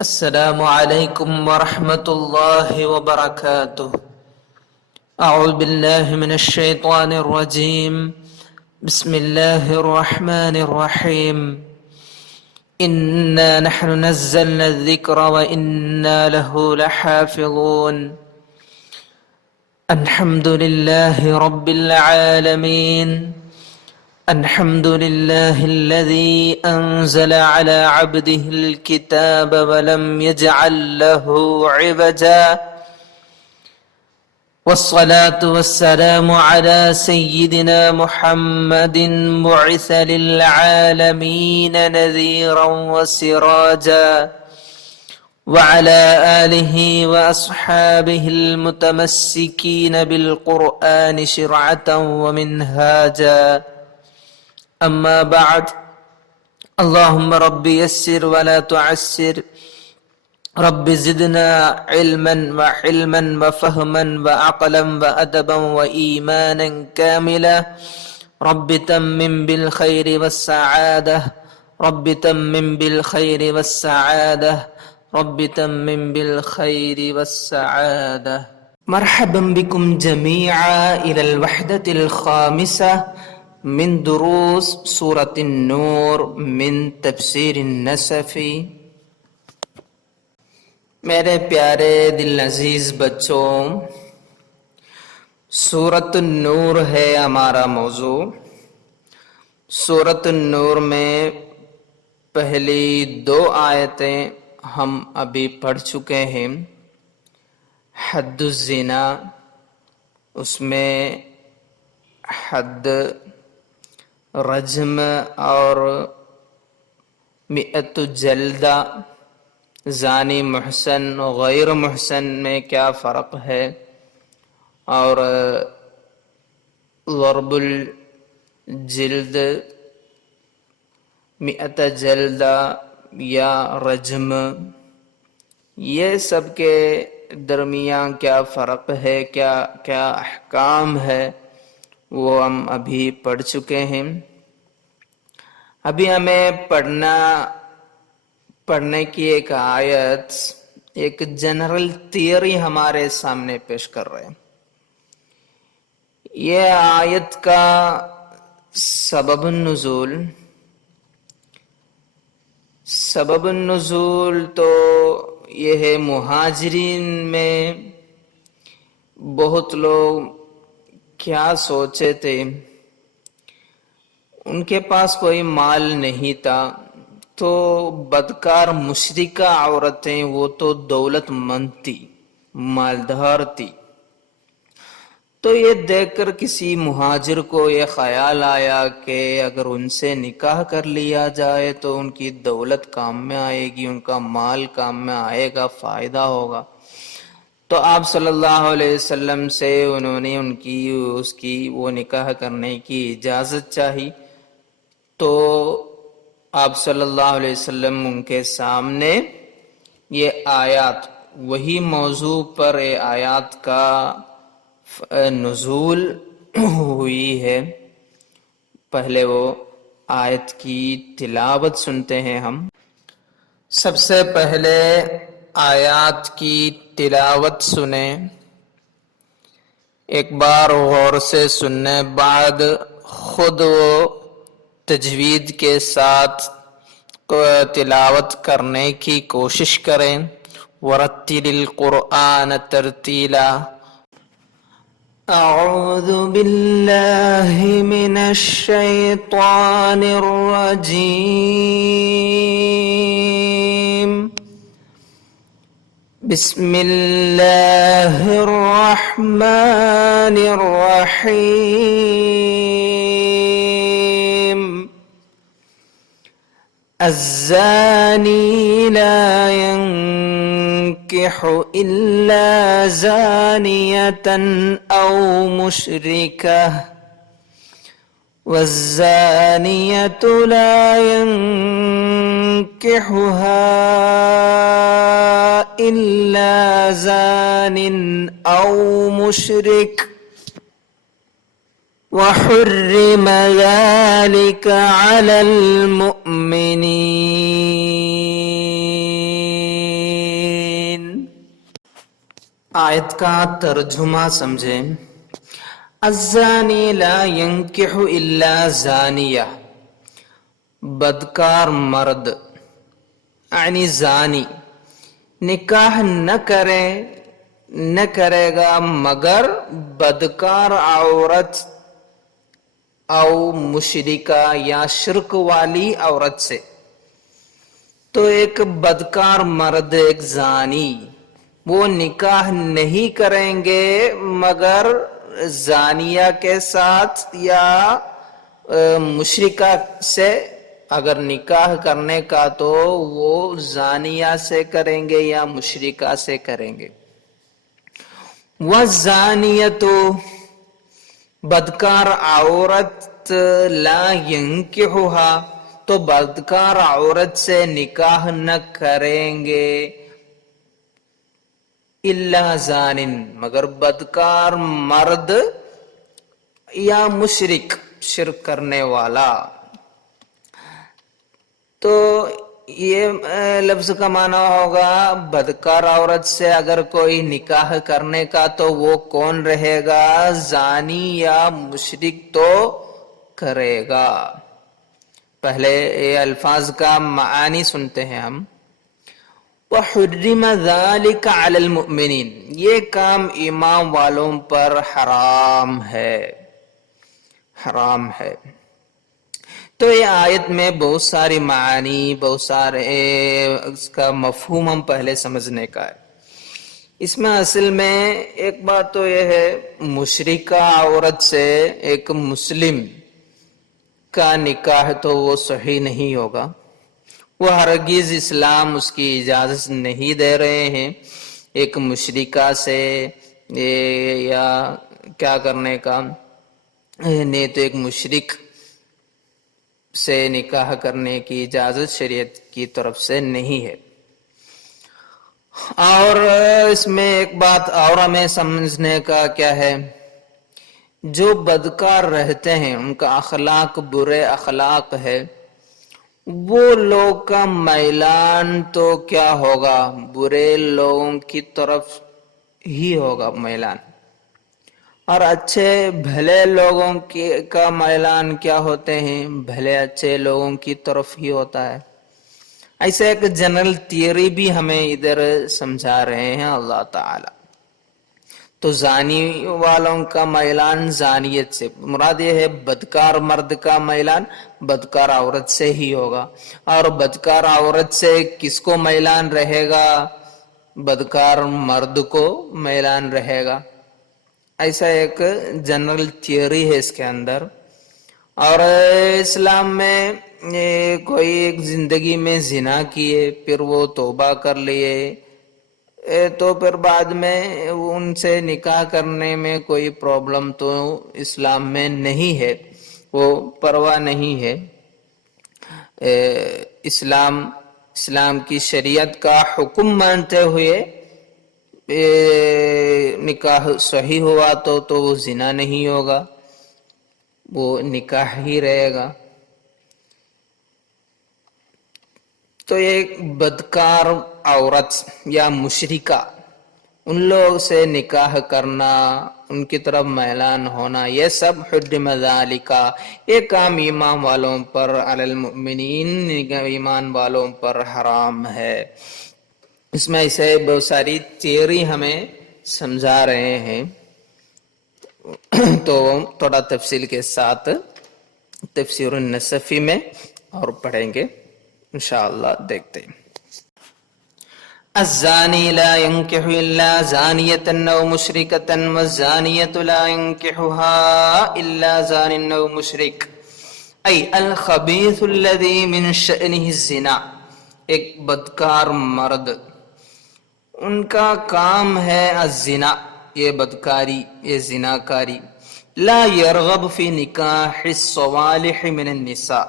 السلام عليكم ورحمة الله وبركاته. أعوذ بالله من الشيطان الرجيم. بسم الله الرحمن الرحيم. إنا نحن نزلنا الذكر وإنا له لحافظون. الحمد لله رب العالمين. الحمد لله الذي أنزل على عبده الكتاب ولم يجعل له عوجا. والصلاة والسلام على سيدنا محمد بعث للعالمين نذيرا وسراجا، وعلى آله وأصحابه المتمسكين بالقرآن شرعة ومنهاجا. أما بعد، اللهم رب يسر ولا تعسر، رب زدنا علما وحلما وفهما وعقلا وأدبا وإيمانا كاملا. رب تمم بالخير والسعادة، رب تمم بالخير والسعادة، رب تمم بالخير والسعادة. مرحبا بكم جميعا إلى الوحدة الخامسة من دروس سورة النور من تفسير النسفی. میرے پیارے دل عزیز بچوں، سورۃ النور ہے ہمارا موضوع. سورۃ النور میں پہلی 2 آیتیں ہم ابھی پڑھ چکے ہیں. حد الزنا، اس میں حد رجم اور 100 جلدہ، زانی محسن غیر محسن میں کیا فرق ہے، اور ضرب الجلد 100 جلدہ یا رجم، یہ سب کے درمیان کیا فرق ہے، کیا احکام ہے، وہ ہم ابھی پڑھ چکے ہیں. ابھی ہمیں پڑھنے کی ایک آیت، ایک جنرل تھیوری ہمارے سامنے پیش کر رہے ہیں. یہ آیت کا سبب النزول تو یہ ہے، مہاجرین میں بہت لوگ کیا سوچے تھے، ان کے پاس کوئی مال نہیں تھا، تو بدکار مشرکہ عورتیں وہ تو دولت مند تھی، مالدار تھی. تو یہ دیکھ کر کسی مہاجر کو یہ خیال آیا کہ اگر ان سے نکاح کر لیا جائے تو ان کی دولت کام میں آئے گی، ان کا مال کام میں آئے گا، فائدہ ہوگا. تو آپ صلی اللہ علیہ وسلم سے انہوں نے اس کی وہ نکاح کرنے کی اجازت چاہی. تو آپ صلی اللہ علیہ وسلم ان کے سامنے یہ آیات، وہی موضوع پر یہ آیات کا نزول ہوئی ہے. پہلے وہ آیت کی تلاوت سنتے ہیں ہم. سب سے پہلے آیات کی تلاوت سنیں، ایک بار غور سے سننے بعد خود وہ تجوید کے ساتھ تلاوت کرنے کی کوشش کریں. وَرَتِّلِ الْقُرْآنَ تَرْتِيلًا. اعوذ باللہ من الشیطان الرجیم. بسم اللہ الرحمن الرحیم. الزانی لا ينكح إلا زانية أو مشركة، والزانية لا ينكحها إلا زان أو مشرك، وحرم ذلك على المؤمنين. آیت کا ترجمہ سمجھیں. الزانی لا ينکح الا زانیہ، بدکار مرد یعنی زانی نکاح نہ کرے گا مگر بدکار عورت او مشرکہ یا شرک والی عورت سے. تو ایک بدکار مرد، ایک زانی، وہ نکاح نہیں کریں گے مگر زانیہ کے ساتھ یا مشرکہ سے. اگر نکاح کرنے کا تو وہ زانیہ سے کریں گے یا مشرکہ سے کریں گے. وَالزَّانِيَةُ، بدکار عورت، لا ينکحها، تو بدکار عورت سے نکاح نہ کریں گے الا زان، مگر بدکار مرد یا مشرک، شرک کرنے والا. تو یہ لفظ کا معنی ہوگا بدکار عورت سے اگر کوئی نکاح کرنے کا تو وہ کون رہے گا؟ زانی یا مشرک تو کرے گا. پہلے یہ الفاظ کا معانی سنتے ہیں ہم. وَحُرِّمَ ذَلِكَ عَلَى الْمُؤْمِنِينَ، یہ کام ایمان والوں پر حرام ہے. تو یہ آیت میں بہت ساری معانی، بہت سارے اس کا مفہوم ہم پہلے سمجھنے کا ہے. اس میں اصل میں ایک بات تو یہ ہے، مشرکہ عورت سے ایک مسلم کا نکاح تو وہ صحیح نہیں ہوگا. وہ ہرگز اسلام اس کی اجازت نہیں دے رہے ہیں ایک مشرکہ سے یا کیا کرنے کا. نہیں تو ایک مشرک سے نکاح کرنے کی اجازت شریعت کی طرف سے نہیں ہے. اور اس میں ایک بات اور ہمیں سمجھنے کا کیا ہے، جو بدکار رہتے ہیں ان کا اخلاق برے اخلاق ہے، وہ لوگ کا میلان تو کیا ہوگا؟ برے لوگوں کی طرف ہی ہوگا میلان. اور اچھے بھلے لوگوں کا میلان کیا ہوتے ہیں؟ بھلے اچھے لوگوں کی طرف ہی ہوتا ہے. ایسا ایک جنرل تھیوری بھی ہمیں ادھر سمجھا رہے ہیں اللہ تعالی. تو زانی والوں کا میلان زانیت سے مراد یہ ہے بدکار مرد کا میلان بدکار عورت سے ہی ہوگا. اور بدکار عورت سے کس کو میلان رہے گا؟ بدکار مرد کو میلان رہے گا. ایسا ایک جنرل تھیوری ہے اس کے اندر. اور اسلام میں کوئی ایک زندگی میں زنا کیے پھر وہ توبہ کر لیے تو پھر بعد میں ان سے نکاح کرنے میں کوئی پرابلم تو اسلام میں نہیں ہے، وہ پرواہ نہیں ہے. اسلام کی شریعت کا حکم مانتے ہوئے نکاح صحیح ہوا تو وہ زنا نہیں ہوگا، وہ نکاح ہی رہے گا. تو ایک بدکار عورت یا مشرکہ، ان لوگ سے نکاح کرنا، ان کی طرف میلان ہونا، یہ سب حرم ذالک، یہ کام ایمان والوں پر، علی المؤمنین، ایمان والوں پر حرام ہے. اس میں ایسے بہت ساری تھیوری ہمیں سمجھا رہے ہیں. تو تھوڑا تفصیل کے ساتھ تفسیر النصفی میں اور پڑھیں گے انشاءاللہ. دیکھتے ہیں. الزانی لا ينكح الا زانية او مشركة والزانية لا ينكحها الا زان او مشرك، اي الخبيث الذي من شأنه الزنا. ایک بدکار مرد، ان کا کام ہے الزنا، یہ بدکاری، یہ زناکاری. لا يرغب في نکاح الصوالح من النساء،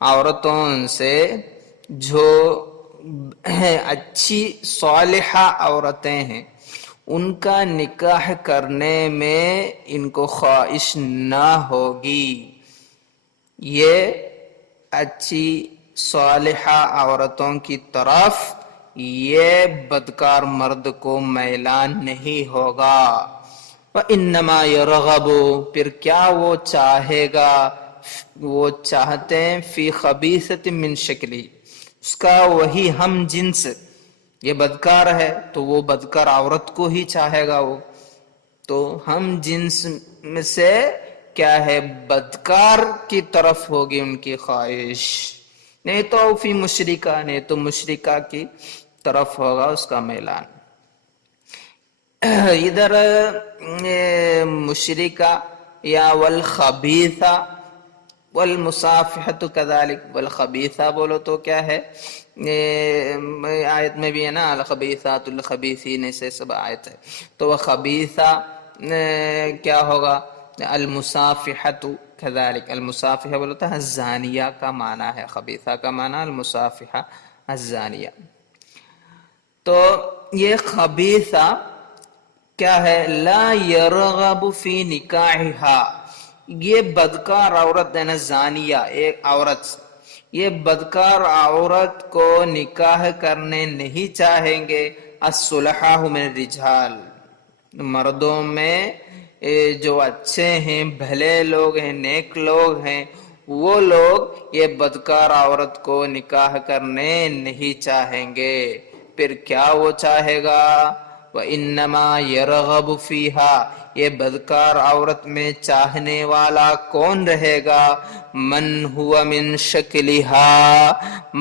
عورتوں سے جو اچھی صالحہ عورتیں ہیں ان کا نکاح کرنے میں ان کو خواہش نہ ہوگی. یہ اچھی صالحہ عورتوں کی طرف یہ بدکار مرد کو میلان نہیں ہوگا. وَإِنَّمَا يَرْغَبُ پھر کیا وہ چاہے گا، وہ چاہتے ہیں فی خبیثۃ من شکلی اس کا وہی ہم جنس. یہ بدکار ہے تو وہ بدکار عورت کو ہی چاہے گا، وہ تو ہم جنس میں سے کیا ہے بدکار کی طرف ہوگی ان کی خواہش، نہیں تو فی مشرکہ نہیں تو مشرکہ کی طرف ہوگا اس کا میلان. ادھر مشرکہ یا والخبیثہ والمصافحۃ کذالک، والخبیثہ بولو تو کیا ہے، آیت میں بھی ہے نا الخبیثات الخبیثین سے سب آیت ہے. تو وہ خبیثہ کیا ہوگا، المصافحۃ کذالک، المصافحہ بولو تو الزانیہ کا معنی ہے، خبیثہ کا معنی المصافحہ الزانیہ. تو یہ خبیثہ کیا ہے، لا یرغب فی نکاحہا، یہ بدکار عورت ہے نا، زانیہ ایک عورت، یہ بدکار عورت کو نکاح کرنے نہیں چاہیں گے الصلحاء من الرجال، مردوں میں جو اچھے ہیں، بھلے لوگ ہیں، نیک لوگ ہیں، وہ لوگ یہ بدکار عورت کو نکاح کرنے نہیں چاہیں گے. پھر کیا وہ چاہے گا، وَإِنَّمَا يَرْغَبُ فِيهَا، یہ بدکار عورت میں چاہنے والا کون رہے گا، من ہوا من شکلہا،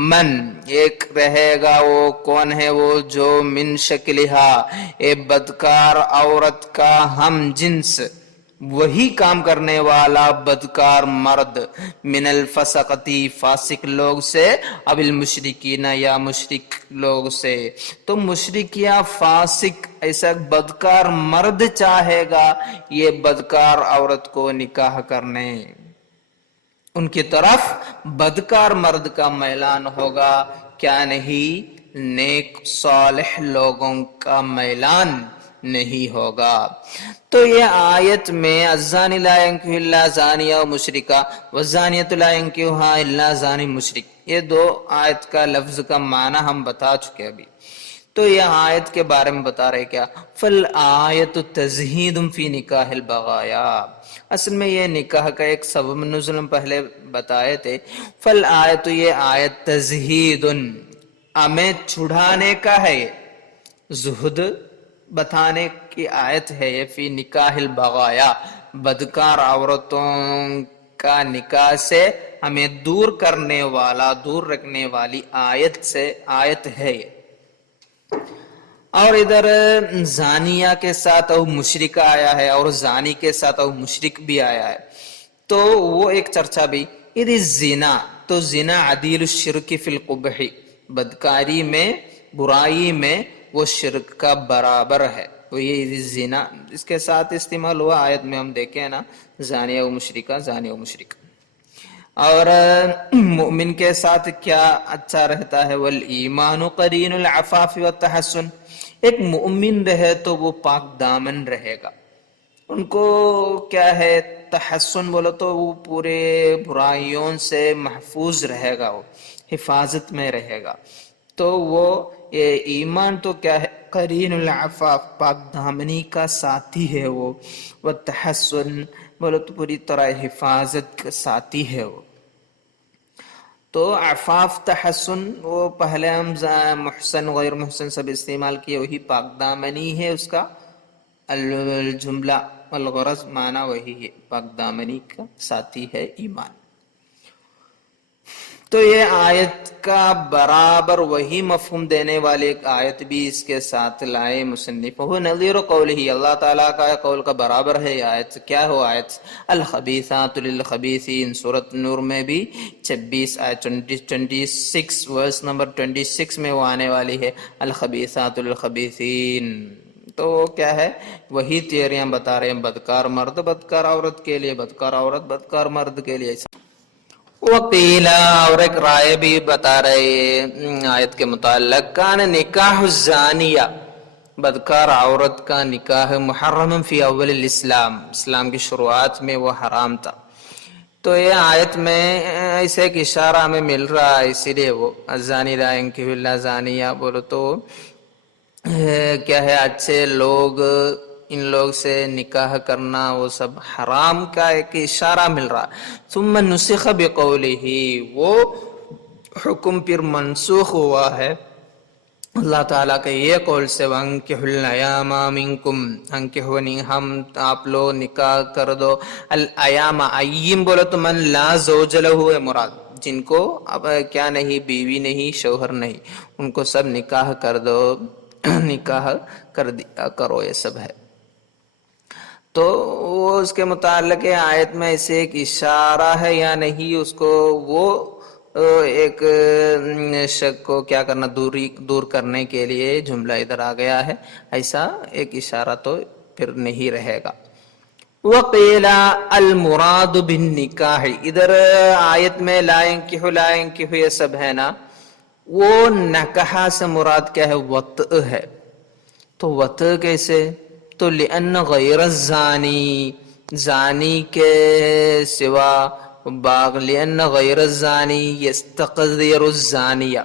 من ایک رہے گا وہ کون ہے، وہ جو من شکلہا یہ بدکار عورت کا ہم جنس، وہی کام کرنے والا بدکار مرد، من الفسقتی فاسق لوگ سے، اب المشرکین یا مشرک لوگ سے. تو مشرک یا فاسق ایسا بدکار مرد چاہے گا یہ بدکار عورت کو نکاح کرنے، ان کی طرف بدکار مرد کا میلان ہوگا، کیا نہیں، نیک صالح لوگوں کا میلان نہیں ہوگا. تو یہ آیت میں الزانی لا ینکح الا زانیہ و مشرکہ والزانیۃ لا ینکحها الا زانی مشرک، یہ دو آیت کا لفظ کا معنی ہم بتا چکے ابھی. تو یہ آیت کے بارے میں بتا رہے کیا، فالآیت تزہید فی نکاح البغایا، اصل میں یہ نکاح کا ایک سبب نزول ہم پہلے بتائے تھے. فالآیت، یہ آیت تزہید ہمیں چھڑانے کا ہے، زہد بتانے کی آیت ہے یہ، فی نکاح البغایا، بدکار عورتوں کا نکاح سے ہمیں دور کرنے والا، دور رکھنے والی آیت سے آیت ہے یہ. اور ادھر زانیہ کے ساتھ او مشرکہ آیا ہے، اور زانی کے ساتھ او مشرک بھی آیا ہے. تو وہ ایک چرچا بھی، یہ زنا، تو زنا عدیل الشرک فی القبح، بدکاری میں، برائی میں وہ شرک کا برابر ہے. تو یہ زنا اس کے ساتھ استعمال ہوا آیت میں، ہم دیکھیں نا زانیہ و مشرکہ، زانی و مشرک. اور مومن کے ساتھ کیا اچھا رہتا ہے، والایمان قرین العفاف والتحسن، ایک مومن رہے تو وہ پاک دامن رہے گا، ان کو کیا ہے تحسن بولو تو وہ پورے برائیوں سے محفوظ رہے گا، وہ حفاظت میں رہے گا. تو وہ ایمان تو کیا ہے، قرین العفاف، پاک دامنی کا ساتھی ہے وہ، والتحسن بولو تو پوری طرح حفاظت کا ساتھی ہے وہ. تو عفاف تحسن وہ پہلے ہم محسن غیر محسن سب استعمال کیے، وہی پاک دامنی ہے اس کا الجملہ، الغرض معنی وہی ہے، پاک دامنی کا ساتھی ہے ایمان. تو یہ آیت کا برابر وہی مفہوم دینے والی ایک آیت بھی اس کے ساتھ لائے مصنف، وہ نظیر قولہ، اللہ تعالیٰ کا قول کا برابر ہے یہ آیت. کیا ہو آیت، الخبیثات للخبیثین، سورۃ نور میں بھی 26 آیت 26 ورس نمبر 26 میں وہ آنے والی ہے، الخبیثات للخبیثین. تو کیا ہے، وہی تیوریاں بتا رہے ہیں، بدکار مرد بدکار عورت کے لیے، بدکار عورت بدکار مرد کے لیے. وقیلا، اور ایک رائے بھی بتا رہے آیت کے متعلق، کان نکاح الزانیہ، بدکار عورت کا نکاح، محرم فی اول الاسلام، اسلام کی شروعات میں وہ حرام تھا. تو یہ آیت میں ایسے ایک اشارہ ہمیں مل رہا ہے، اسی لیے وہ الزانی لا ینکح الا زانیہ بولو تو کیا ہے، اچھے لوگ ان لوگ سے نکاح کرنا وہ سب حرام کا ایک اشارہ مل رہا. ثم نسخ بقولہ، وہ حکم پھر منسوخ ہوا ہے اللہ تعالیٰ کے یہ قول سے، وَأَنكِحُوا الْأَيَامَ مِنكُمْ، انکحونی ہم آپ لوگ نکاح کر دو. الایام ایم بولو تو من لا زوج لہ ہے مراد، جن کو اب کیا نہیں، بیوی نہیں، شوہر نہیں، ان کو سب نکاح کر دو، نکاح کر دیا کرو، یہ سب ہے. تو وہ اس کے متعلق آیت میں اسے ایک اشارہ ہے یا نہیں، اس کو وہ ایک شک کو کیا کرنا، دور کرنے کے لیے جملہ ادھر آ گیا ہے، ایسا ایک اشارہ تو پھر نہیں رہے گا. وقیل المراد بالنکاح، ادھر آیت میں لا ینکح لا ینکح یہ سب ہے نا، وہ نکاح سے مراد کیا ہے، وطء ہے. تو وطء کیسے، تو لأن غیر الزانی، زانی کے سوا باغ، لأن غیر الزانی یستقذر الزانیہ،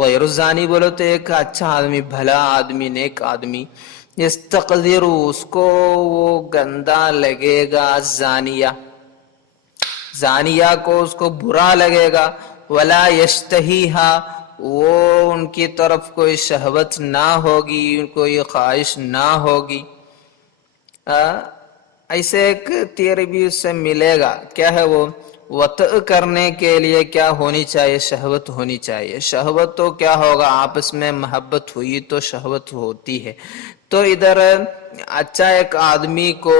غیر الزانی بولو تو ایک اچھا آدمی، بھلا آدمی، نیک آدمی، یستقذر اس کو وہ گندا لگے گا، زانیہ، زانیہ کو اس کو برا لگے گا، ولا یشتہیہا، وہ ان کی طرف کوئی شہوت نہ ہوگی، کوئی خواہش نہ ہوگی. ایسے ایک تیری بھی اس سے ملے گا، کیا ہے وہ، وطء کرنے کے لیے کیا ہونی چاہیے، شہوت ہونی چاہیے. شہوت تو کیا ہوگا، آپس میں محبت ہوئی تو شہوت ہوتی ہے. تو ادھر اچھا ایک آدمی کو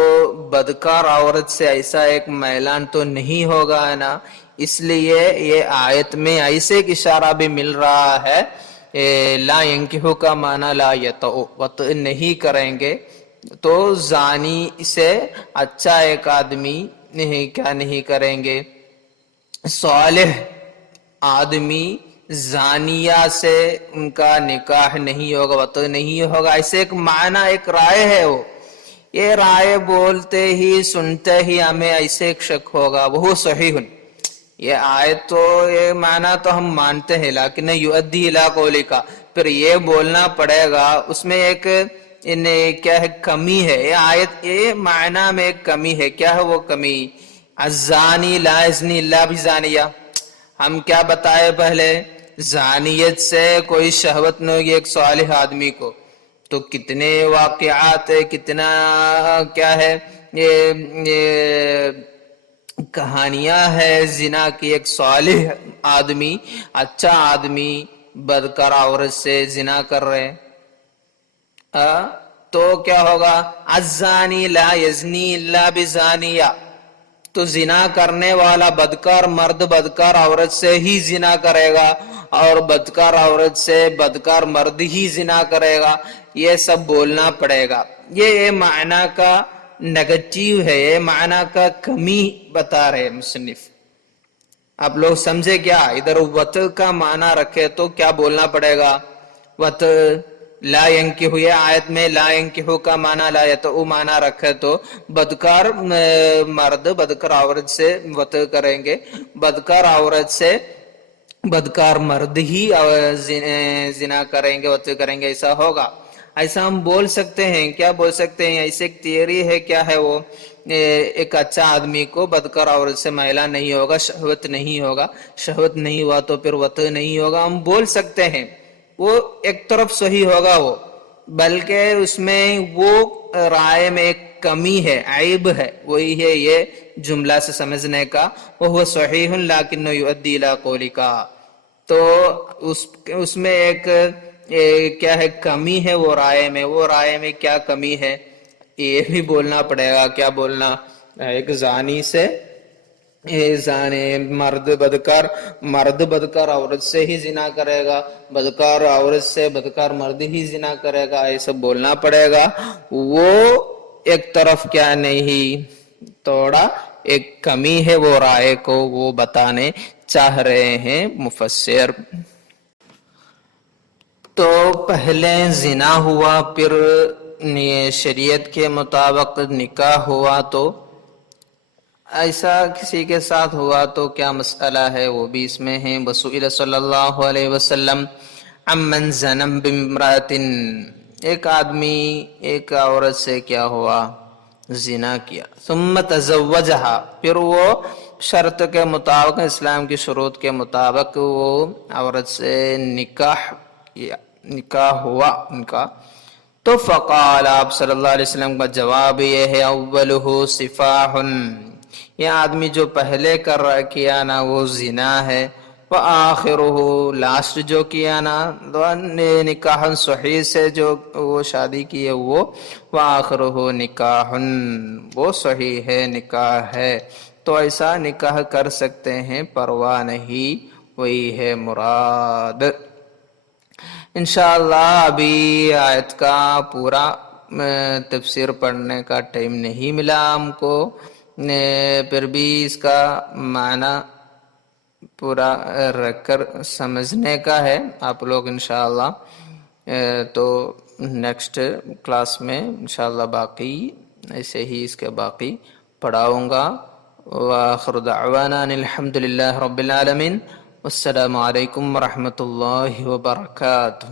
بدکار عورت سے ایسا ایک میلان تو نہیں ہوگا ہے نا، اس لیے یہ آیت میں ایسے ایک اشارہ بھی مل رہا ہے، لا ینکحو کا معنی لا یطؤ، وطء نہیں کریں گے. تو زانی سے اچھا ایک آدمی نہیں، کیا نہیں کریں گے، صالح آدمی زانیہ سے ان کا نکاح نہیں ہوگا، وطء نہیں ہوگا. ایسے ایک معنی، ایک رائے ہے. وہ یہ رائے بولتے ہی سنتے ہی ہمیں ایسے ایک شک ہوگا، وہ صحیح، یہ آیت تو یہ معنی تو ہم مانتے ہیں، لیکن یؤدی الی قولک، پھر یہ بولنا پڑے گا، اس میں ایک کیا ہے، کمی ہے. یہ آیت یہ معنی میں ایک کمی ہے. کیا ہے وہ کمی، الزانی لا یزنی الا بزانیہ، ہم کیا بتائے پہلے، زانیت سے کوئی شہوت نہیں ہوگی ایک صالح آدمی کو. تو کتنے واقعات ہے، کتنا کیا ہے، یہ کہانیاں ہے زنا کی، ایک صالح آدمی، اچھا آدمی بدکار عورت سے زنا کر رہے، تو کیا ہوگا، الزانی لا یزنی الا بزانیہ، تو زنا کرنے والا بدکار مرد بدکار عورت سے ہی زنا کرے گا، اور بدکار عورت سے بدکار مرد ہی زنا کرے گا. یہ سب بولنا پڑے گا. یہ معنی کا نیگیٹو ہے، یہ معنی کا کمی بتا رہے مصنف. آپ لوگ سمجھے کیا، ادھر وطء کا معنی رکھے تو کیا بولنا پڑے گا، وطء لا ینکحو، یہ آیت میں لا ینکحو کا معنی لا یطؤ معنی رکھے تو بدکار مرد بدکار عورت سے وطء کریں گے، بدکار عورت سے بدکار مرد ہی زنا کریں گے، وطء کریں گے، ایسا ہوگا. ایسا ہم بول سکتے ہیں، کیا بول سکتے ہیں، ایسے ایک تھیوری ہے، کیا ہے وہ، ایک اچھا آدمی کو بدکار عورت سے میلہ نہیں ہوگا، شہوت نہیں ہوگا، شہوت نہیں ہوا تو پھر وطء نہیں ہوگا، ہم بول سکتے ہیں. وہ ایک طرف صحیح ہوگا وہ، بلکہ اس میں وہ رائے میں ایک کمی ہے، عیب ہے، وہی ہے یہ جملہ سے سمجھنے کا، وہ صحیح لیکن یؤدی الی قولک، تو اس میں ایک کیا ہے، کمی ہے وہ رائے میں. وہ رائے میں کیا کمی ہے، یہ بھی بولنا پڑے گا. کیا بولنا، ایک زانی سے زانی مرد بدکار عورت سے ہی زنا کرے گا، بدکار عورت سے بدکار مرد ہی زنا کرے گا، یہ سب بولنا پڑے گا. وہ ایک طرف کیا نہیں، تھوڑا ایک کمی ہے وہ رائے کو، وہ بتانے چاہ رہے ہیں مفسر. تو پہلے زنا ہوا، پھر شریعت کے مطابق نکاح ہوا، تو ایسا کسی کے ساتھ ہوا تو کیا مسئلہ ہے وہ بھی اس میں ہے. وسئل صلی اللہ علیہ وسلم عمن زنم بامرأۃ، ایک آدمی ایک عورت سے کیا ہوا، زنا کیا. ثم تزوجها، پھر وہ شرط کے مطابق، اسلام کی شروط کے مطابق وہ عورت سے نکاح کیا، نکاح ہوا ان کا. تو فقال، آپ صلی اللہ علیہ وسلم کا جواب یہ ہے، اولہ سفاح، یہ آدمی جو پہلے کیا نا وہ زنا ہے. وآخرہ، لاسٹ جو کیا نا نکاح صحیح سے جو وہ شادی کی ہے وہ، وآخرہ نکاح، وہ صحیح ہے، نکاح ہے. تو ایسا نکاح کر سکتے ہیں، پرواہ نہیں، وہی ہے مراد. انشاءاللہ ابھی آیت کا پورا تفسیر پڑھنے کا ٹائم نہیں ملا ہم کو، پھر بھی اس کا معنی پورا رکھ کر سمجھنے کا ہے آپ لوگ انشاءاللہ. تو نیکسٹ کلاس میں انشاءاللہ باقی ایسے ہی اس کے باقی پڑھاؤں گا. وآخر دعوانا ان الحمد للہ رب العالمین. والسلام علیکم ورحمۃ اللہ وبرکاتہ.